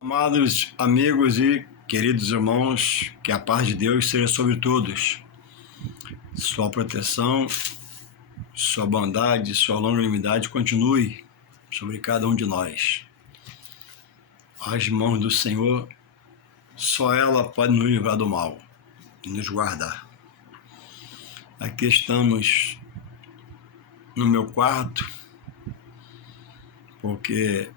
Amados amigos e queridos irmãos, que a paz de Deus seja sobre todos. Sua proteção, sua bondade, sua longanimidade continue sobre cada um de nós. As mãos do Senhor, só ela pode nos livrar do mal e nos guardar. Aqui estamos no meu quarto, porque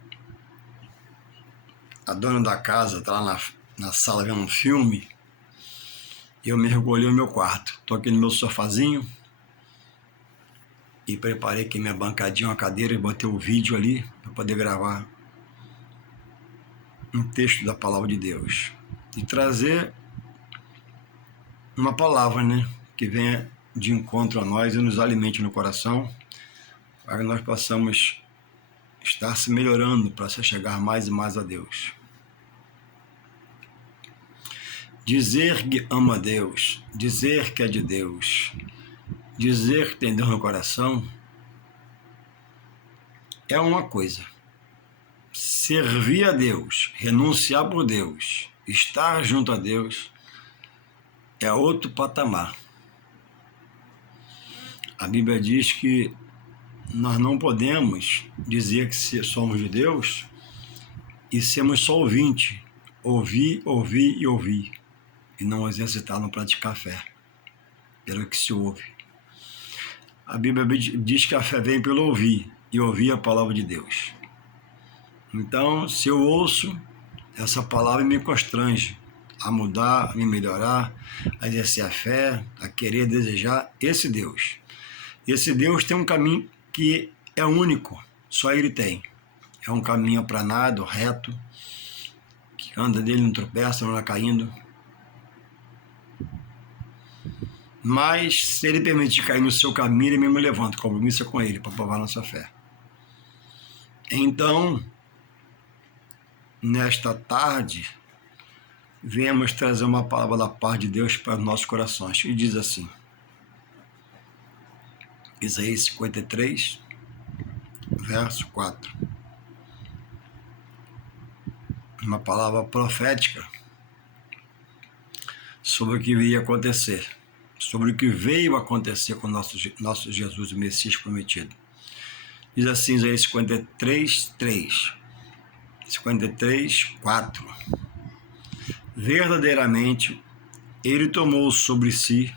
a dona da casa está lá na sala vendo um filme e eu mergulhei no meu quarto. Estou aqui no meu sofazinho e preparei aqui minha bancadinha, uma cadeira e botei o vídeo ali para poder gravar um texto da palavra de Deus e trazer uma palavra, que venha de encontro a nós e nos alimente no coração, para que nós possamos estar se melhorando para se chegar mais e mais a Deus. Dizer que ama a Deus, dizer que é de Deus, dizer que tem Deus no coração é uma coisa. Servir a Deus, renunciar por Deus, estar junto a Deus é outro patamar. A Bíblia diz que nós não podemos dizer que somos de Deus e sermos só ouvinte, ouvir, ouvir e ouvir, e não exercitar, não praticar fé, pelo que se ouve. A Bíblia diz que a fé vem pelo ouvir, e ouvir a palavra de Deus. Então, se eu ouço essa palavra, me constrange a mudar, a me melhorar, a exercer a fé, a querer, desejar esse Deus. Esse Deus tem um caminho que é único, só Ele tem. É um caminho aplanado, reto, que anda dele, não tropeça, não anda caindo. Mas, se Ele permitir cair no seu caminho, Ele mesmo levanta, o compromisso é com Ele, para provar nossa fé. Então, nesta tarde, viemos trazer uma palavra da paz de Deus para os nossos corações. E diz assim, Isaías 53, verso 4. Uma palavra profética sobre o que viria acontecer, sobre o que veio acontecer com nosso Jesus, o Messias prometido. Diz assim, Isaías 53, 3. 53, 4. Verdadeiramente, Ele tomou sobre si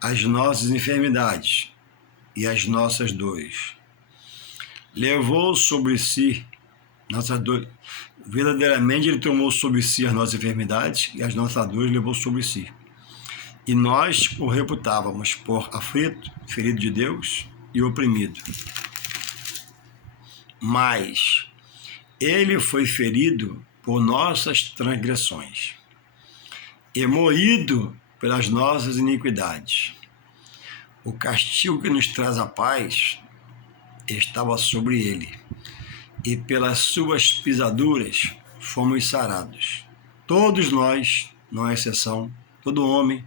as nossas enfermidades e as nossas dores. Levou sobre si nossas dores. Verdadeiramente, Ele tomou sobre si as nossas enfermidades e as nossas dores levou sobre si. E nós o reputávamos por aflito, ferido de Deus e oprimido. Mas Ele foi ferido por nossas transgressões e moído pelas nossas iniquidades. O castigo que nos traz a paz estava sobre Ele, e pelas suas pisaduras fomos sarados. Todos nós, não há exceção, todo homem,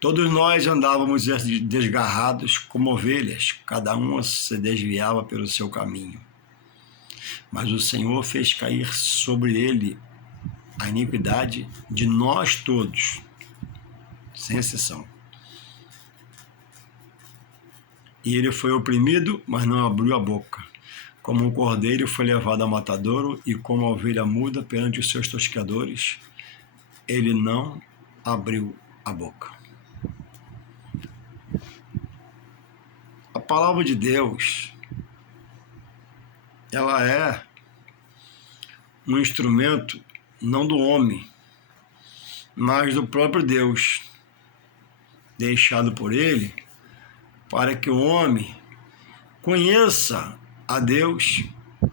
todos nós andávamos desgarrados como ovelhas, cada um se desviava pelo seu caminho. Mas o Senhor fez cair sobre ele a iniquidade de nós todos, sem exceção. E ele foi oprimido, mas não abriu a boca. Como um cordeiro foi levado ao matadouro, e como a ovelha muda perante os seus tosqueadores, ele não abriu a boca. A palavra de Deus, ela é um instrumento não do homem, mas do próprio Deus, deixado por Ele, para que o homem conheça a Deus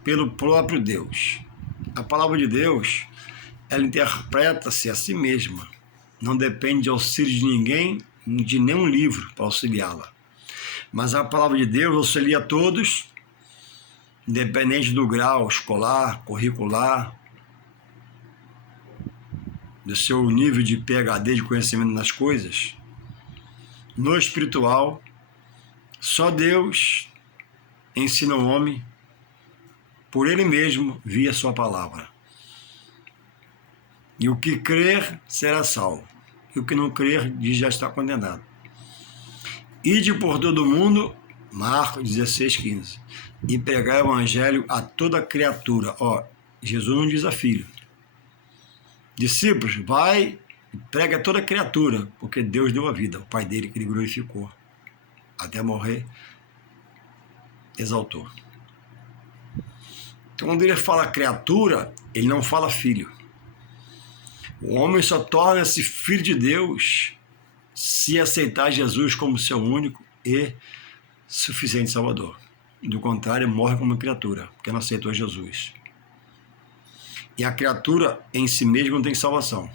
pelo próprio Deus. A palavra de Deus, ela interpreta-se a si mesma, não depende de auxílio de ninguém, de nenhum livro para auxiliá-la. Mas a palavra de Deus auxilia a todos, independente do grau escolar, curricular, do seu nível de PhD, de conhecimento nas coisas. No espiritual, só Deus ensina o homem por Ele mesmo via sua palavra. E o que crer será salvo. E o que não crer, diz, já está condenado. Ide por todo o mundo, Marcos 16:15, e pregar o evangelho a toda criatura. Ó, Jesus não diz a filho. Discípulos, vai e prega a toda criatura, porque Deus deu a vida, o Pai dele que ele glorificou. Até morrer, exaltou. Então, quando ele fala criatura, ele não fala filho. O homem só torna-se filho de Deus se aceitar Jesus como seu único e suficiente Salvador. Do contrário, morre como criatura, porque não aceitou Jesus. E a criatura em si mesma não tem salvação.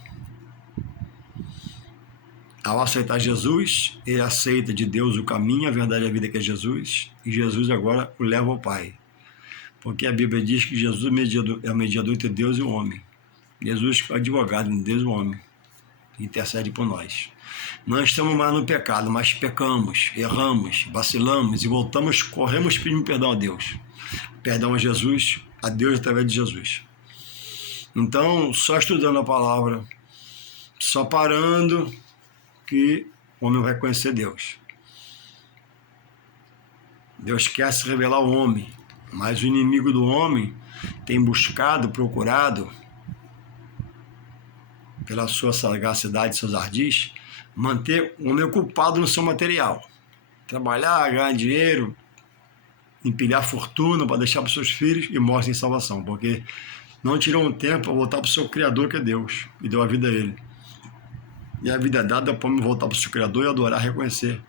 Ao aceitar Jesus, ele aceita de Deus o caminho, a verdade e a vida, que é Jesus, e Jesus agora o leva ao Pai. Porque a Bíblia diz que Jesus é o mediador entre Deus e o homem. Jesus é o advogado entre Deus e o homem, intercede por nós. Não estamos mais no pecado, mas pecamos, erramos, vacilamos e voltamos, corremos pedindo perdão a Deus. Perdão a Jesus, a Deus através de Jesus. Então, só estudando a palavra, só parando, que o homem vai conhecer Deus. Deus quer se revelar ao homem, mas o inimigo do homem tem buscado, procurado, pela sua sagacidade, seus ardis, manter o homem ocupado no seu material. Trabalhar, ganhar dinheiro, empilhar fortuna para deixar para os seus filhos e morrer sem salvação, porque não tirou um tempo para voltar para o seu Criador, que é Deus, e deu a vida a Ele. E a vida é dada para o homem voltar para o seu Criador e adorar, reconhecer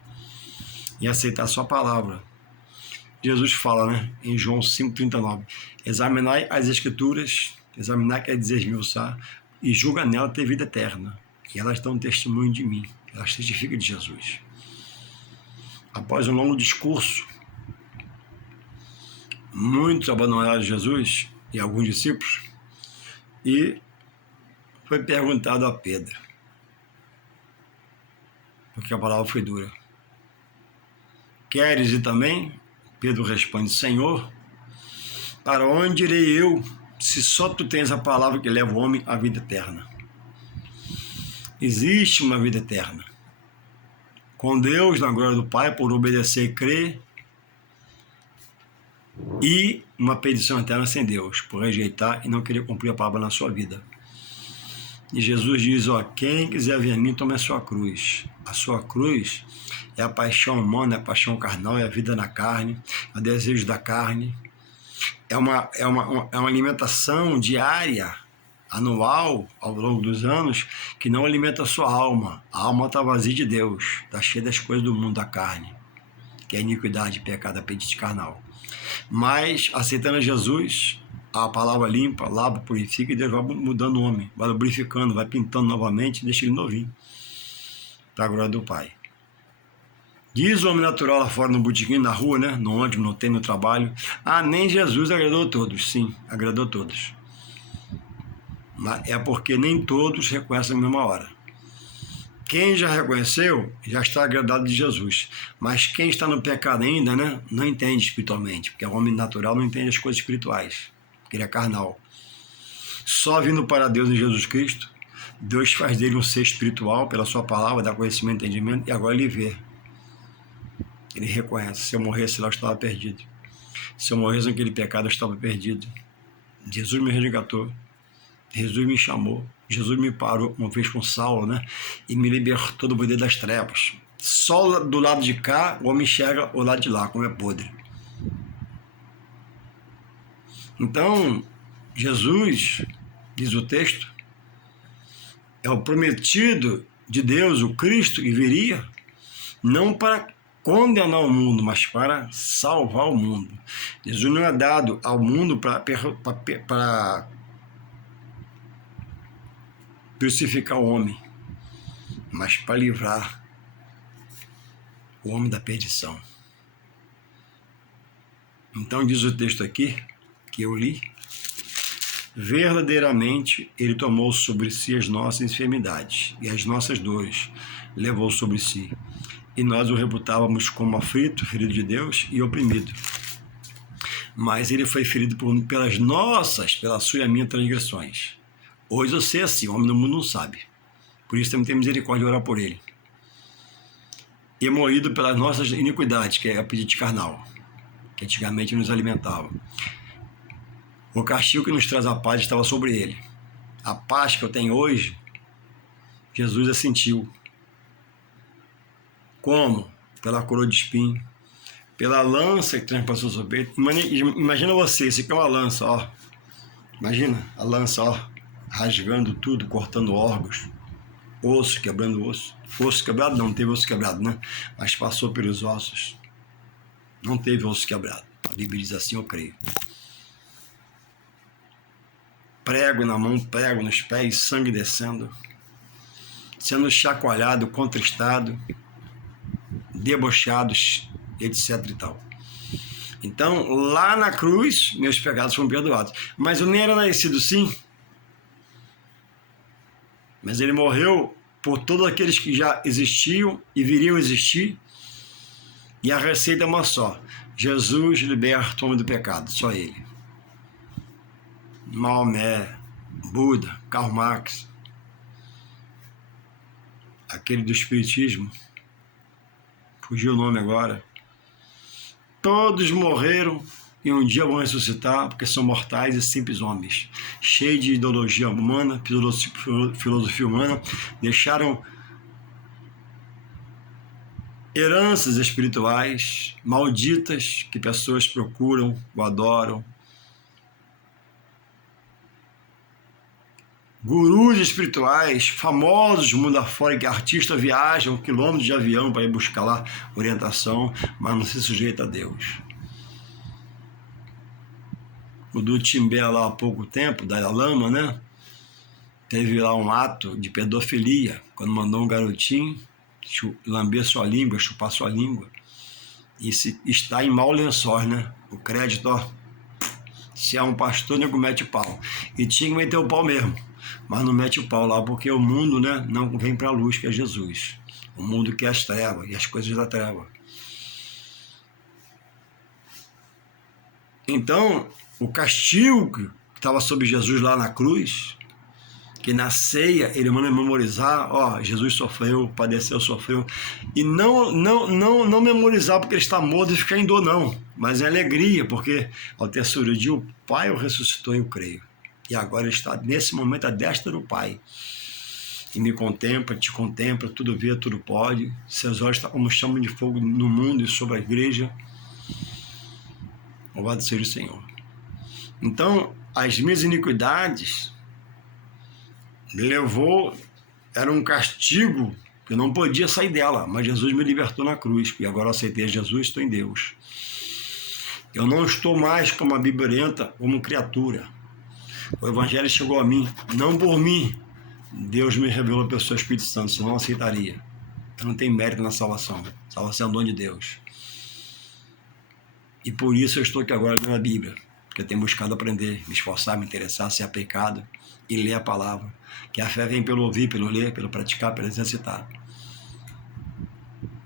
e aceitar a sua palavra. Jesus fala, né, em João 5,39, examinai as Escrituras, examinar quer dizer esmiuçar, e julga nela ter vida eterna. E elas dão testemunho de mim, elas testificam de Jesus. Após um longo discurso, muitos abandonaram Jesus e alguns discípulos, e foi perguntado a Pedro, porque a palavra foi dura. Queres ir também? Pedro responde, Senhor, para onde irei eu, se só tu tens a palavra que leva o homem à vida eterna? Existe uma vida eterna com Deus, na glória do Pai, por obedecer e crer, e uma perdição eterna sem Deus, por rejeitar e não querer cumprir a palavra na sua vida. E Jesus diz, ó, quem quiser vir a mim, tome a sua cruz. A sua cruz é a paixão humana, é a paixão carnal, é a vida na carne, é o desejo da carne. É uma alimentação diária, anual, ao longo dos anos, que não alimenta a sua alma. A alma está vazia de Deus, está cheia das coisas do mundo da carne, que é iniquidade, pecado, apetite carnal. Mas, aceitando Jesus, a palavra limpa, lava, purifica, e Deus vai mudando o homem, vai lubrificando, vai pintando novamente, deixa ele novinho, para a glória do Pai. Diz o homem natural lá fora no botequim, na rua, né? No ônibus, no tempo, no trabalho. Ah, nem Jesus agradou a todos. Sim, agradou a todos. Mas é porque nem todos reconhecem a mesma hora. Quem já reconheceu, já está agradado de Jesus. Mas quem está no pecado ainda, né? Não entende espiritualmente. Porque o homem natural não entende as coisas espirituais. Porque ele é carnal. Só vindo para Deus em Jesus Cristo, Deus faz dele um ser espiritual pela sua palavra, dá conhecimento e entendimento, e agora ele vê. Ele reconhece, se eu morresse lá, eu estava perdido. Se eu morresse naquele pecado, eu estava perdido. Jesus me resgatou. Jesus me chamou. Jesus me parou uma vez com Saulo, né? E me libertou do poder das trevas. Só do lado de cá, o homem enxerga o lado de lá, como é podre. Então, Jesus, diz o texto, é o prometido de Deus, o Cristo que viria, não para condenar o mundo, mas para salvar o mundo. Jesus não é dado ao mundo para crucificar o homem, mas para livrar o homem da perdição. Então diz o texto aqui, que eu li, verdadeiramente ele tomou sobre si as nossas enfermidades e as nossas dores, levou sobre si. E nós o reputávamos como aflito, ferido de Deus e oprimido. Mas ele foi ferido pelas suas e minhas transgressões. Hoje eu sei assim, o homem do mundo não sabe. Por isso temos que ter misericórdia de orar por ele. E moído pelas nossas iniquidades, que é apetite carnal, que antigamente nos alimentava. O castigo que nos traz a paz estava sobre ele. A paz que eu tenho hoje, Jesus a sentiu. Como? Pela coroa de espinho, pela lança que transpassou o seu peito. Imagina você, isso aqui é uma lança, ó. Imagina a lança, ó, rasgando tudo, cortando órgãos, osso, quebrando osso. Osso quebrado não teve osso quebrado, né? Mas passou pelos ossos. Não teve osso quebrado. A Bíblia diz assim, eu creio. Prego na mão, prego nos pés, sangue descendo, sendo chacoalhado, contristado, debochados, etc e tal. Então, lá na cruz, meus pecados foram perdoados. Mas eu nem era nascido sim. Mas ele morreu por todos aqueles que já existiam e viriam existir. E a receita é uma só. Jesus liberta o homem do pecado, só ele. Maomé, Buda, Karl Marx, aquele do espiritismo, fugiu o nome agora. Todos morreram e um dia vão ressuscitar, porque são mortais e simples homens, cheios de ideologia humana, filosofia humana, deixaram heranças espirituais malditas que pessoas procuram ou adoram. Gurus espirituais famosos mundo afora, que artistas viajam quilômetros de avião para ir buscar lá orientação, mas não se sujeita a Deus. O do Timbé lá há pouco tempo, Dalai Lama, né? Teve lá um ato de pedofilia, quando mandou um garotinho lamber sua língua, chupar sua língua. E está em mau lençóis, né? O crédito, ó. Se é um pastor, nego mete o pau. E tinha que meter o pau mesmo. Mas não mete o pau lá, porque o mundo, né, não vem para a luz, que é Jesus. O mundo quer as trevas e as coisas da treva. Então, o castigo que estava sobre Jesus lá na cruz, que na ceia ele manda memorizar, ó, Jesus sofreu, padeceu, sofreu, e não memorizar porque ele está morto e ficar em dor, não, mas em alegria, porque ao terceiro dia o Pai o ressuscitou, eu creio. E agora ele está, nesse momento, à destra do Pai. E me contempla, te contempla, tudo vê, tudo pode. Seus olhos estão como chama de fogo no mundo e sobre a igreja. Louvado seja o Senhor. Então, as minhas iniquidades era um castigo que eu não podia sair dela, mas Jesus me libertou na cruz. E agora eu aceitei Jesus, estou em Deus. Eu não estou mais como a Bíblia orienta, como criatura. O Evangelho chegou a mim, não por mim. Deus me revelou pelo seu Espírito Santo, senão eu não aceitaria. Eu não tenho mérito na salvação. Salvação é um dom de Deus. E por isso eu estou aqui agora lendo a Bíblia, porque eu tenho buscado aprender, me esforçar, me interessar, ser aplicado e ler a palavra. Que a fé vem pelo ouvir, pelo ler, pelo praticar, pelo exercitar.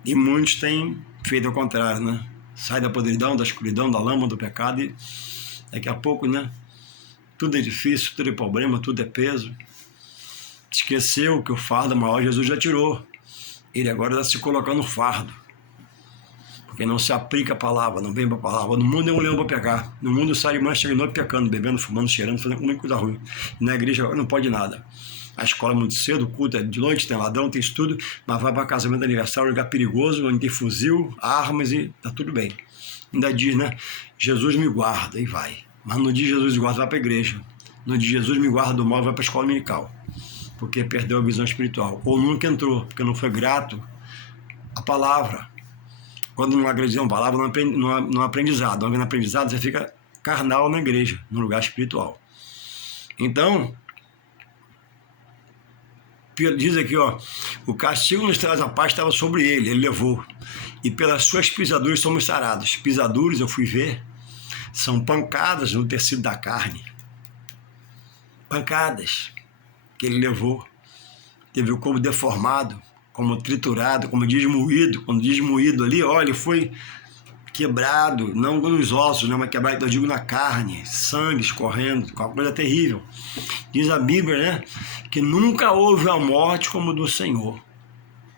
E muitos têm feito ao contrário, né? Sai da podridão, da escuridão, da lama, do pecado e daqui a pouco, né? Tudo é difícil, tudo é problema, tudo é peso. Esqueceu que o fardo maior Jesus já tirou. Ele agora está se colocando no fardo. Porque não se aplica a palavra, não vem para a palavra. No mundo é um leão para pegar. No mundo sai de manhã, chega de noite pecando, bebendo, fumando, cheirando, fazendo muita coisa ruim. E na igreja não pode nada. A escola é muito cedo, o culto é de noite, tem ladrão, tem estudo, mas vai para casamento, aniversário, lugar perigoso, onde tem fuzil, armas e tá tudo bem. Ainda diz, né? Jesus me guarda e vai. Mas no dia Jesus me guarda, vai para a igreja. No dia Jesus me guarda do mal, vai para a escola dominical. Porque perdeu a visão espiritual. Ou nunca entrou, porque não foi grato à palavra. Quando não agrediu uma palavra, no aprendizado. Não vem no aprendizado, você fica carnal na igreja, no lugar espiritual. Então, diz aqui, ó, o castigo nos traz a paz estava sobre ele levou. E pelas suas pisaduras somos sarados. Pisaduras, eu fui ver, são pancadas no tecido da carne. Pancadas que ele levou. Teve o corpo deformado, como triturado, como desmoído. Quando desmoído ali, olha, ele foi quebrado, não nos ossos, né, mas quebrado, eu digo na carne, sangue escorrendo, uma coisa terrível. Diz a Bíblia, né, que nunca houve a morte como do Senhor.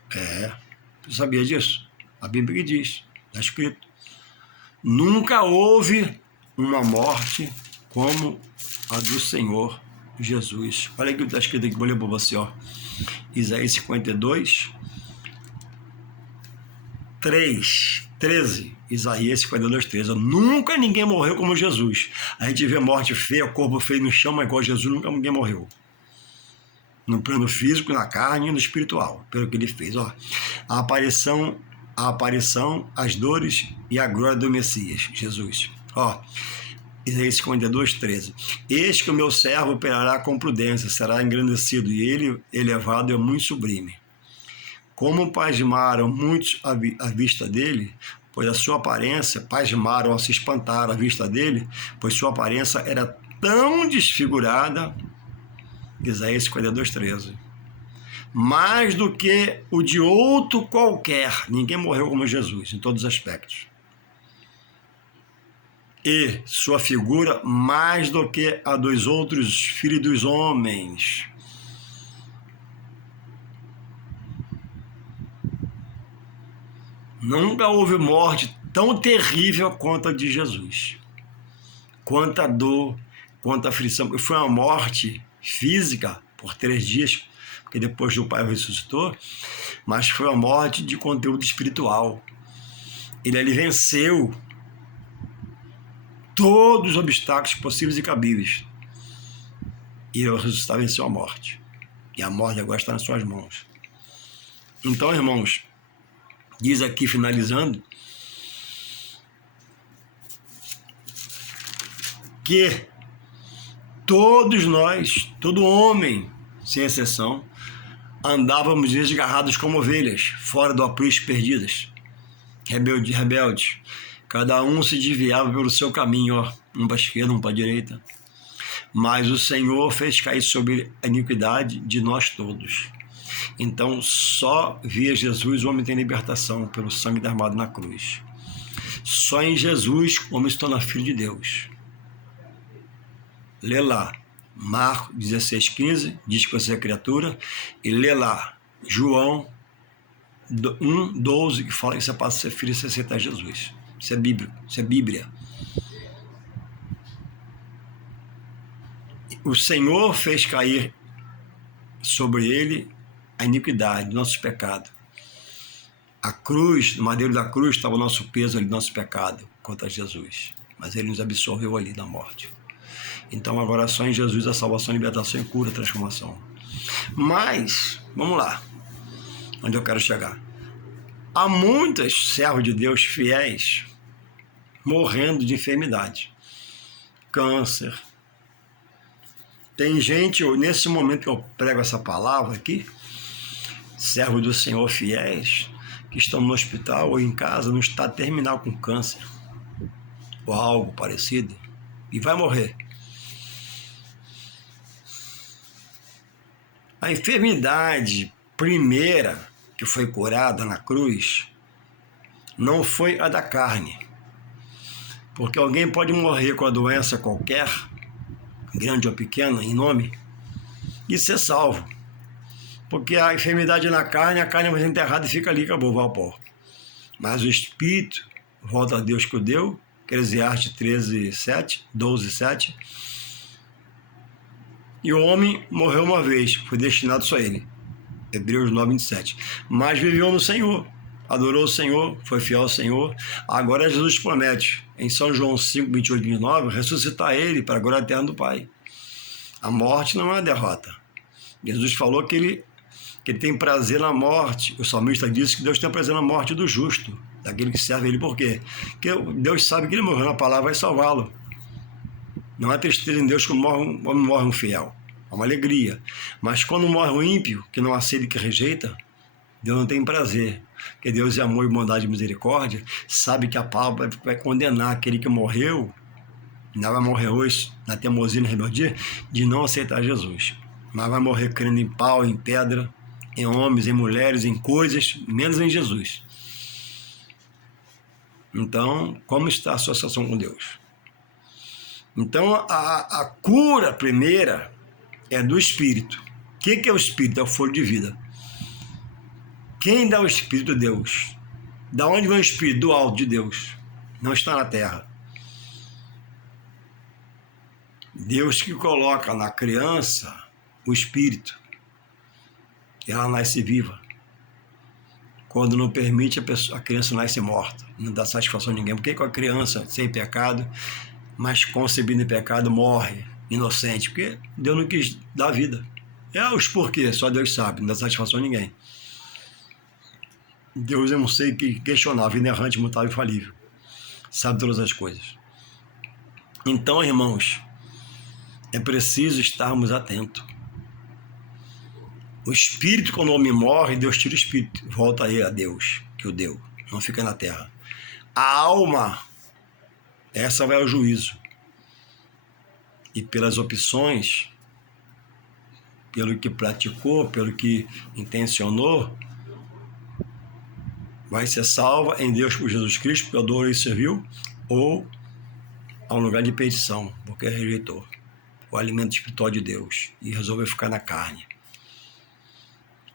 Você sabia disso? A Bíblia que diz, está escrito. Nunca houve uma morte como a do Senhor Jesus. Olha aqui o que está escrito aqui, vou ler para você, ó. Isaías 52, 13. Isaías 52, 13. Nunca ninguém morreu como Jesus. A gente vê morte feia, corpo feio no chão, mas igual Jesus, nunca ninguém morreu. No plano físico, na carne e no espiritual, pelo que ele fez. Ó. A aparição, as dores e a glória do Messias, Jesus. Ó. Isaías 52, 13. Eis que o meu servo operará com prudência, será engrandecido, e ele elevado é muito sublime. Como pasmaram muitos à vista dele, pois a sua aparência, pasmaram ao se espantar à vista dele, pois sua aparência era tão desfigurada, Isaías 52, 13. Mais do que o de outro qualquer, ninguém morreu como Jesus, em todos os aspectos. E sua figura mais do que a dos outros filhos dos homens. Nunca houve morte tão terrível quanto a de Jesus. Quanta dor, quanta aflição. Foi uma morte física por 3 dias, porque depois o Pai ressuscitou, mas foi uma morte de conteúdo espiritual. Ele venceu todos os obstáculos possíveis e cabíveis. E ele ressuscitar, venceu a morte. E a morte agora está nas suas mãos. Então, irmãos, diz aqui, finalizando, que todos nós, todo homem, sem exceção, andávamos desgarrados como ovelhas, fora do aprisco, perdidas, rebeldes. Cada um se desviava pelo seu caminho, ó, um para a esquerda, um para a direita. Mas o Senhor fez cair sobre a iniquidade de nós todos. Então, só via Jesus o homem tem libertação pelo sangue derramado na cruz. Só em Jesus o homem se torna filho de Deus. Lê lá, Marcos 16, 15, diz que você é criatura, e lê lá, João 1, 12, que fala que você passa a ser filho e você aceitar Jesus. Isso é bíblico, isso é Bíblia. O Senhor fez cair sobre ele a iniquidade, nossos pecados. A cruz, no madeiro da cruz, estava o nosso peso ali, nosso pecado contra Jesus. Mas ele nos absorveu ali na morte. Então agora só em Jesus a salvação, a libertação e cura, a transformação. Mas, vamos lá, onde eu quero chegar. Há muitos servos de Deus fiéis morrendo de enfermidade, câncer. Tem gente, nesse momento que eu prego essa palavra aqui, servos do Senhor fiéis, que estão no hospital ou em casa, no estado terminal com câncer, ou algo parecido, e vai morrer. A enfermidade primeira que foi curada na cruz não foi a da carne. Porque alguém pode morrer com a doença qualquer, grande ou pequena, em nome, e ser salvo. Porque a enfermidade na carne, a carne vai ser enterrada e fica ali, acabou, vai ao pó. Mas o espírito volta a Deus que o deu, Eclesiastes 12, 7. E o homem morreu uma vez, foi destinado só a ele. Hebreus 9, 27. Mas viveu no Senhor, adorou o Senhor, foi fiel ao Senhor. Agora Jesus promete, em São João 5, 28 e 29, ressuscitar ele para a glória eterna do Pai. A morte não é uma derrota. Jesus falou que ele tem prazer na morte. O salmista disse que Deus tem prazer na morte do justo, daquele que serve ele. Por quê? Porque Deus sabe que ele morreu, na palavra vai salvá-lo. Não há tristeza em Deus quando morre um fiel. É uma alegria. Mas quando morre um ímpio, que não aceita e que rejeita, Deus não tem prazer. Porque Deus é amor e bondade e misericórdia. Sabe que a palavra vai condenar aquele que morreu, não vai morrer hoje, na teimosia e na rebeldia, de não aceitar Jesus. Mas vai morrer crendo em pau, em pedra, em homens, em mulheres, em coisas, menos em Jesus. Então, como está a sua associação com Deus? Então, a cura primeira é do Espírito. O que é o Espírito? É o fôlego de vida. Quem dá o Espírito? Deus. Da onde vem o Espírito? Do alto de Deus. Não está na terra. Deus que coloca na criança o Espírito. Ela nasce viva. Quando não permite, a criança nasce morta. Não dá satisfação a ninguém. Por que a criança sem pecado, mas concebida em pecado, morre inocente? Porque Deus não quis dar vida. Os porquês, só Deus sabe. Não dá satisfação a ninguém. Deus é um ser que questionável, inerrante, mutável e falível. Sabe todas as coisas. Então, irmãos, é preciso estarmos atentos. O espírito, quando o homem morre, Deus tira o espírito, volta aí a Deus, que o deu, não fica na terra. A alma, essa vai ao juízo. E pelas opções, pelo que praticou, pelo que intencionou, vai ser salva em Deus por Jesus Cristo, porque adorou e serviu, ou a um lugar de perdição, porque rejeitou o alimento espiritual de Deus e resolveu ficar na carne.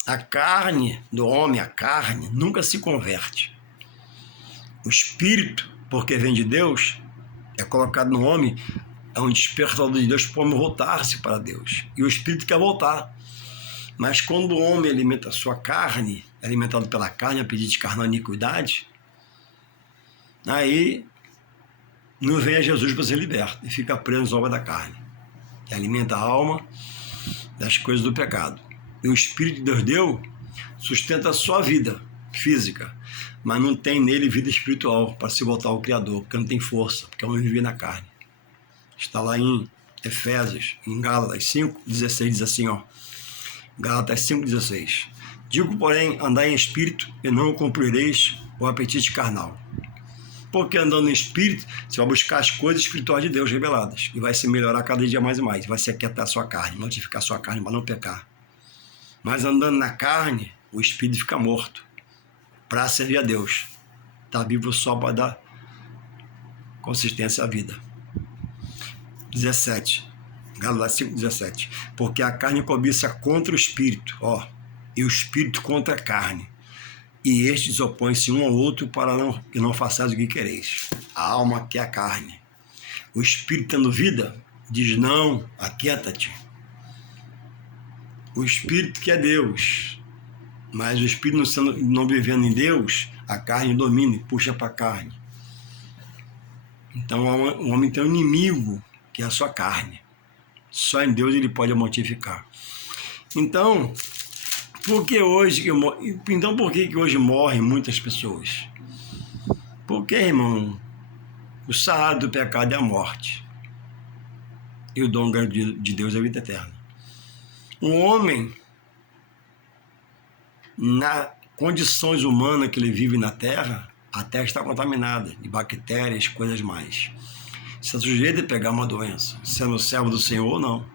A carne do homem, a carne, nunca se converte. O espírito, porque vem de Deus, é colocado no homem, é um despertador de Deus para o homem voltar-se para Deus. E o espírito quer voltar. Mas quando o homem alimenta a sua carne, é alimentado pela carne, a pedido de carnal iniquidade, aí não vem a Jesus para ser liberto e fica preso nas obras da carne. Que alimenta a alma das coisas do pecado. E o Espírito que Deus deu sustenta a sua vida física, mas não tem nele vida espiritual para se voltar ao Criador, porque não tem força, porque é um viver na carne. Está lá em Efésios, em Gálatas 5:16, diz assim, Gálatas 5:16. Digo, porém, andai em espírito e não cumprireis o apetite carnal. Porque andando em espírito, você vai buscar as coisas espirituais de Deus reveladas e vai se melhorar cada dia mais e mais, vai se aquietar a sua carne, mortificar a sua carne para não pecar. Mas andando na carne, o espírito fica morto para servir a Deus. Está vivo só para dar consistência à vida. 17. Gálatas 5:17. Porque a carne cobiça contra o espírito, e o espírito contra a carne. E estes opõem-se um ao outro para que não façais o que quereis. A alma quer a carne. O espírito tendo vida, diz não, aquieta-te. O espírito que é Deus, mas o espírito não vivendo em Deus, a carne domina e puxa para a carne. Então o homem tem um inimigo, que é a sua carne. Só em Deus ele pode a mortificar. Então, por que hoje morrem muitas pessoas? Porque, irmão, o salário do pecado é a morte. E o dom de Deus é a vida eterna. O homem, nas condições humanas que ele vive na terra, a terra está contaminada de bactérias, coisas mais. Você é sujeito a pegar uma doença, sendo servo do Senhor ou não.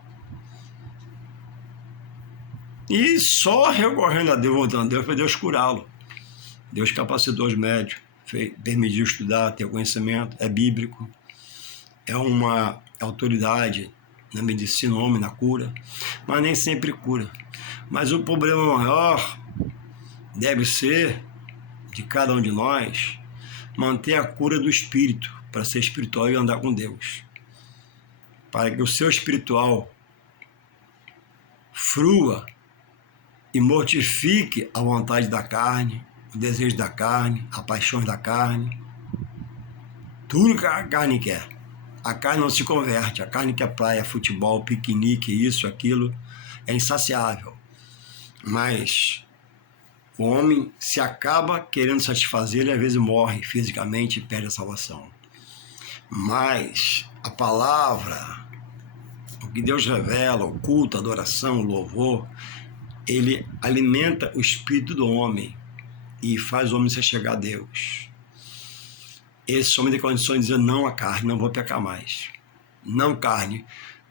E só recorrendo a Deus, voltando a Deus, foi Deus curá-lo. Deus capacitou os médicos, permitiu estudar, ter conhecimento, é bíblico, é uma autoridade na medicina, no homem, na cura, mas nem sempre cura. Mas o problema maior deve ser, de cada um de nós, manter a cura do espírito, para ser espiritual e andar com Deus. Para que o seu espiritual frua e mortifique a vontade da carne, o desejo da carne, a paixão da carne, tudo que a carne quer. A carne não se converte, a carne quer praia, futebol, piquenique, isso, aquilo, é insaciável. Mas o homem se acaba querendo satisfazer e às vezes morre fisicamente e perde a salvação. Mas a palavra, o que Deus revela, o culto, a adoração, o louvor, ele alimenta o espírito do homem e faz o homem se chegar a Deus. Esse homem tem condições de dizer não à carne, não vou pecar mais. Não, carne,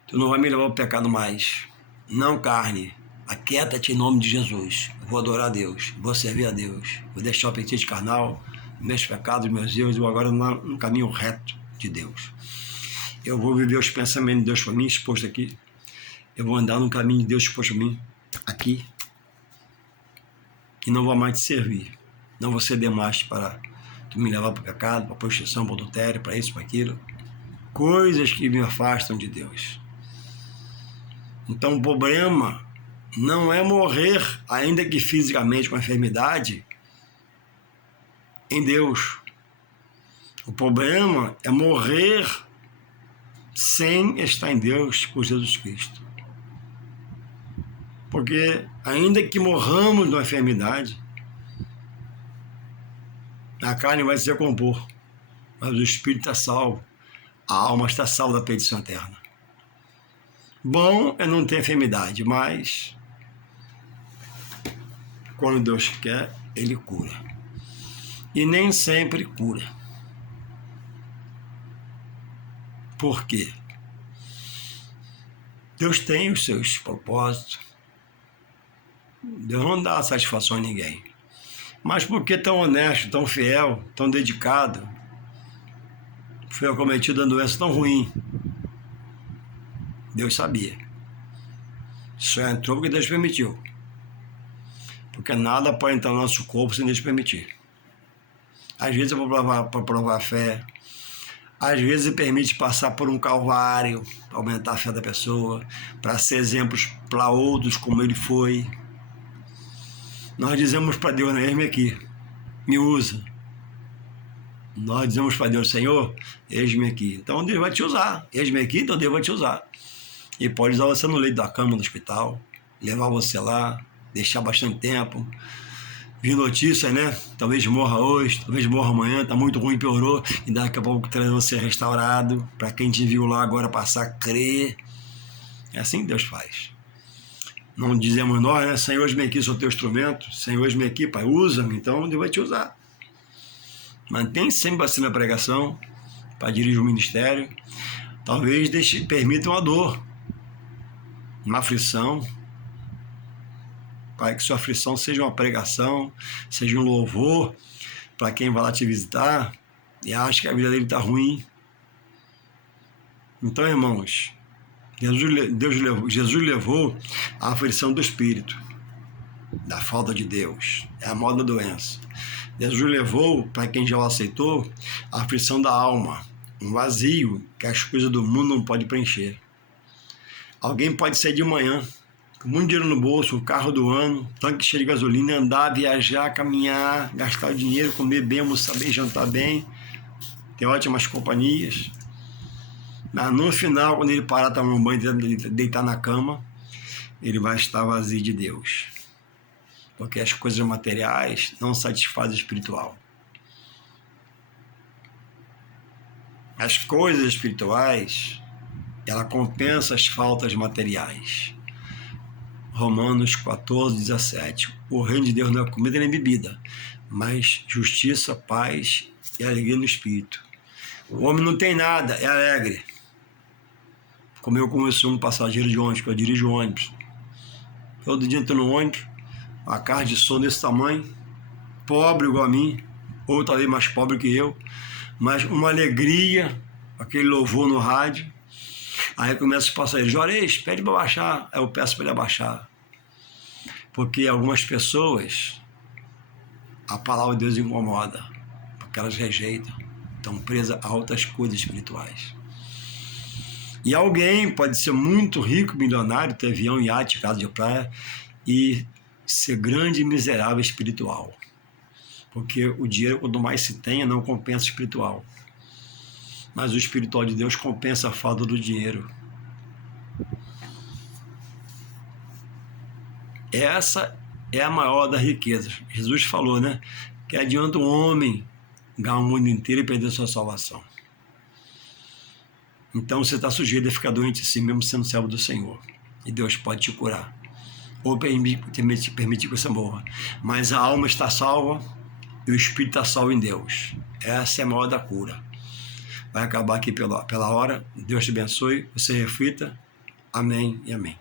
tu não vai me levar ao pecado mais. Não, carne, aquieta-te em nome de Jesus. Eu vou adorar a Deus, vou servir a Deus, vou deixar o apetite carnal, meus pecados, meus erros, eu agora no caminho reto de Deus. Eu vou viver os pensamentos de Deus para mim, exposto aqui. Eu vou andar no caminho de Deus exposto para mim, aqui. E não vou mais te servir. Não vou ceder mais para tu me levar para o pecado, para a prostituição, para o adultério, para isso, para aquilo. Coisas que me afastam de Deus. Então o problema não é morrer, ainda que fisicamente com a enfermidade, em Deus. O problema é morrer sem estar em Deus por Jesus Cristo. Porque ainda que morramos de uma enfermidade, a carne vai se decompor, mas o espírito está salvo, a alma está salva da perdição eterna. Bom é não ter enfermidade, mas quando Deus quer, Ele cura. E nem sempre cura. Por quê? Deus tem os seus propósitos. Deus não dá satisfação a ninguém. Mas por que tão honesto, tão fiel, tão dedicado, foi acometido da doença tão ruim? Deus sabia. Só entrou porque Deus permitiu. Porque nada pode entrar no nosso corpo sem Deus permitir. Às vezes é para provar a fé. Às vezes permite passar por um calvário, para aumentar a fé da pessoa, para ser exemplos para outros como ele foi. Nós dizemos para Deus, eis-me aqui, me usa. Nós dizemos para Deus, Senhor, eis-me aqui. Então Deus vai te usar. Eis-me aqui, então Deus vai te usar. E pode usar você no leito da cama do hospital, levar você lá, deixar bastante tempo. Vi notícias, né? Talvez morra hoje, talvez morra amanhã, tá muito ruim, piorou, e daqui a pouco traz você restaurado, para quem te viu lá agora passar a crer. É assim que Deus faz. Não dizemos nós, né? Senhor, eis-me aqui, sou teu instrumento, Senhor, eis-me aqui, Pai, usa-me, então Deus vai te usar. Mantém sempre assim na pregação, para dirigir o ministério. Talvez permita uma dor, uma aflição, para que sua aflição seja uma pregação, seja um louvor para quem vai lá te visitar e acha que a vida dele está ruim. Então, irmãos, Jesus levou a aflição do espírito, da falta de Deus, é a moda da doença. Jesus levou, para quem já o aceitou, a aflição da alma, um vazio que as coisas do mundo não podem preencher. Alguém pode sair de manhã, com muito dinheiro no bolso, o carro do ano, tanque cheio de gasolina, andar, viajar, caminhar, gastar dinheiro, comer bem, almoçar bem, jantar bem, ter ótimas companhias. Mas no final, quando ele parar, tomar um banho, deitar na cama, ele vai estar vazio de Deus. Porque as coisas materiais não satisfazem o espiritual. As coisas espirituais, ela compensa as faltas materiais. Romanos 14, 17. O reino de Deus não é comida nem bebida, mas justiça, paz e alegria no espírito. O homem não tem nada, é alegre. Como eu conheço um passageiro de ônibus, que eu dirijo ônibus. Todo dia entro no ônibus, uma carne de som desse tamanho, pobre igual a mim, ou talvez mais pobre que eu, mas uma alegria, aquele louvor no rádio. Aí começa os passageiros, Juarez, pede para baixar. Aí eu peço para ele abaixar. Porque algumas pessoas, a palavra de Deus incomoda, porque elas rejeitam, estão presas a outras coisas espirituais. E alguém pode ser muito rico, milionário, ter avião, iate, casa de praia, e ser grande e miserável espiritual. Porque o dinheiro, quanto mais se tenha, não compensa o espiritual. Mas o espiritual de Deus compensa a falta do dinheiro. Essa é a maior das riquezas. Jesus falou, né? Que adianta um homem ganhar o mundo inteiro e perder sua salvação. Então você está sujeito a ficar doente assim, mesmo sendo servo do Senhor. E Deus pode te curar. Ou permitir que você morra. Mas a alma está salva e o espírito está salvo em Deus. Essa é a maior da cura. Vai acabar aqui pela hora. Deus te abençoe. Você reflita. Amém e amém.